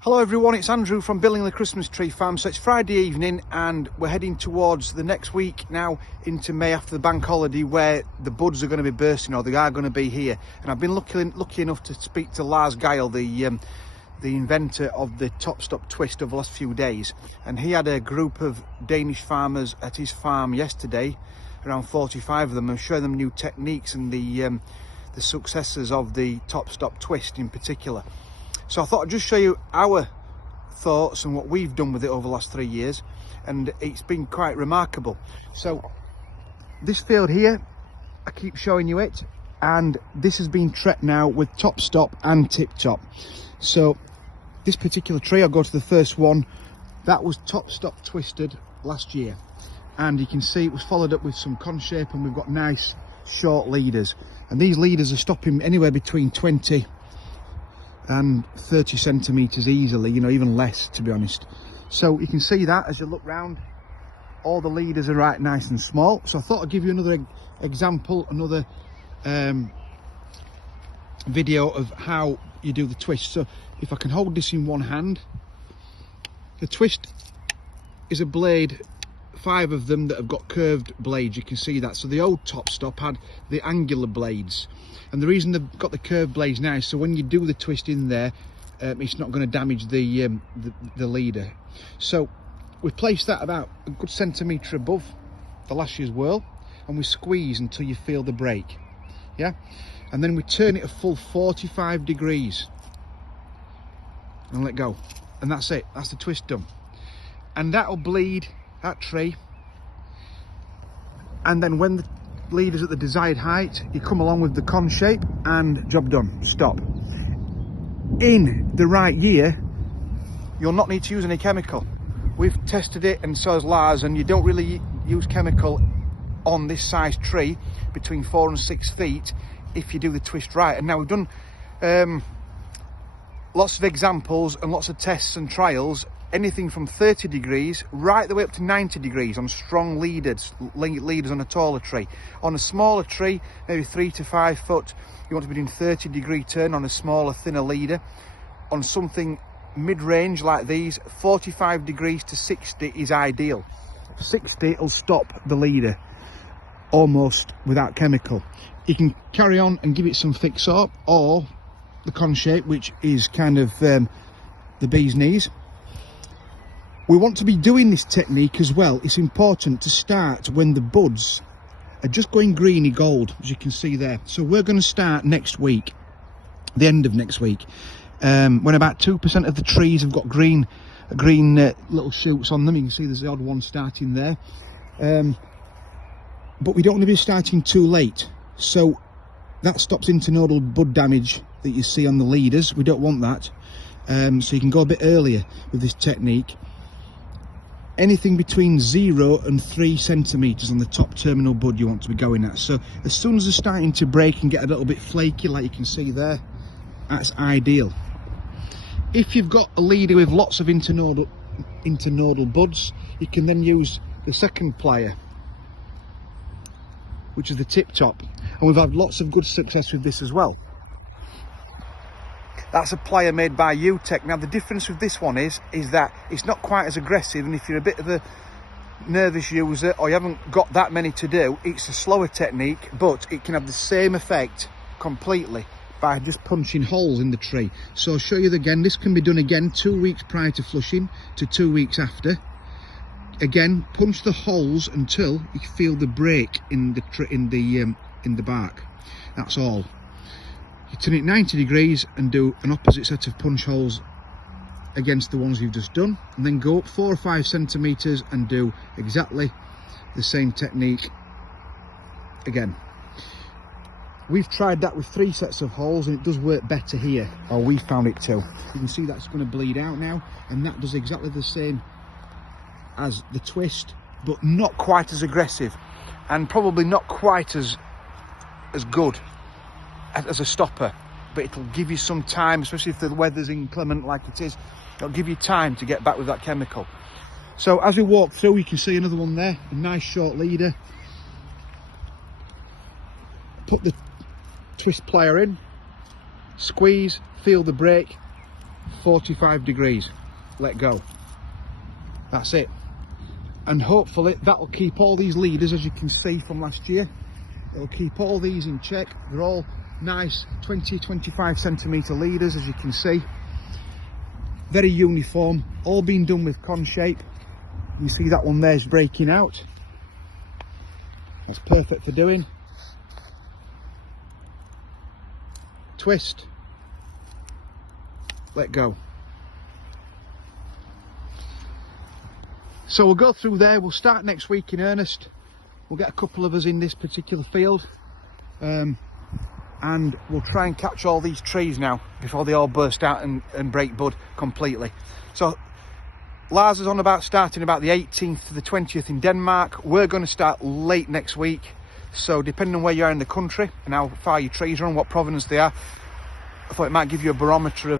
Hello everyone, it's Andrew from Billingley Christmas Tree Farm. So it's Friday evening and we're heading towards the next week now into May after the bank holiday, where the buds are going to be bursting, or they are going to be here. And I've been lucky enough to speak to Lars Geil, the inventor of the top stop twist, over the last few days. And he had a group of Danish farmers at his farm yesterday, around 45 of them, and showing them new techniques and the successes of the top stop twist in particular. So I thought I'd just show you our thoughts and what we've done with it over the last 3 years, and it's been quite remarkable. So this field here, I keep showing you it, and this has been trekked now with top stop and tip top. So this particular tree, I'll go to the first one, that was top stop twisted last year, and you can see it was followed up with some con shape, and we've got nice short leaders, and these leaders are stopping anywhere between 20 and 30 centimeters easily, you know, even less, to be honest. So you can see that as you look round, all the leaders are right nice and small. So I thought I'd give you another example, another video of how you do the twist. So if I can hold this in one hand, the twist is a blade, 5 of them that have got curved blades, you can see that. So the old top stop had the angular blades, and the reason they've got the curved blades now is so when you do the twist in there, it's not going to damage the leader. So we place that about a good centimetre above the last year's whirl, and we squeeze until you feel the break, yeah, and then we turn it a full 45 degrees and let go, and that's it, that's the twist done. And that'll bleed that tree, and then when the leader's at the desired height, you come along with the con shape and job done, stop. In the right year, you'll not need to use any chemical. We've tested it, and so has Lars, and you don't really use chemical on this size tree between 4 and 6 feet if you do the twist right. And now we've done lots of examples and lots of tests and trials, anything from 30 degrees right the way up to 90 degrees on strong leaders on a taller tree. On a smaller tree, maybe 3 to 5 foot, you want to be doing 30 degree turn on a smaller, thinner leader. On something mid-range like these, 45 degrees to 60 is ideal. 60 will stop the leader almost without chemical. You can carry on and give it some fix up, or the con shape, which is kind of the bee's knees. We want to be doing this technique as well. It's important to start when the buds are just going greeny gold, as you can see there. So we're going to start next week, the end of next week, when about 2% of the trees have got green little shoots on them. You can see there's the odd one starting there, but we don't want to be starting too late, so that stops internodal bud damage that you see on the leaders. We don't want that, so you can go a bit earlier with this technique. Anything between 0 and 3 centimeters on the top terminal bud you want to be going at. So as soon as they're starting to break and get a little bit flaky, like you can see there, that's ideal. If you've got a leader with lots of internodal buds, you can then use the second plier, which is the tip top, and we've had lots of good success with this as well. That's a plier made by UTech. Now the difference with this one is that it's not quite as aggressive, and if you're a bit of a nervous user or you haven't got that many to do, it's a slower technique, but it can have the same effect completely by just punching holes in the tree. So I'll show you again. This can be done again 2 weeks prior to flushing to 2 weeks after. Again, punch the holes until you feel the break in the bark. That's all. You turn it 90 degrees and do an opposite set of punch holes against the ones you've just done, and then go up 4 or 5 centimeters and do exactly the same technique again. We've tried that with 3 sets of holes, and it does work better here, or we found it too. You can see that's going to bleed out now, and that does exactly the same as the twist, but not quite as aggressive, and probably not quite as good as a stopper, but it'll give you some time, especially if the weather's inclement like it is. It'll give you time to get back with that chemical. So as we walk through, you can see another one there, a nice short leader. Put the twist plier in, squeeze, feel the break, 45 degrees. Let go. That's it. And hopefully that'll keep all these leaders, as you can see from last year, it'll keep all these in check. They're all nice 20-25 centimetre leaders, as you can see. Very uniform, all been done with con shape. You see that one there's breaking out. That's perfect for doing. Twist. Let go. So we'll go through there. We'll start next week in earnest. We'll get a couple of us in this particular field, and we'll try and catch all these trees now before they all burst out and break bud completely. So Lars is on about starting about the 18th to the 20th in Denmark. We're going to start late next week, so depending on where you are in the country and how far your trees are and what provenance they are, I thought it might give you a barometer of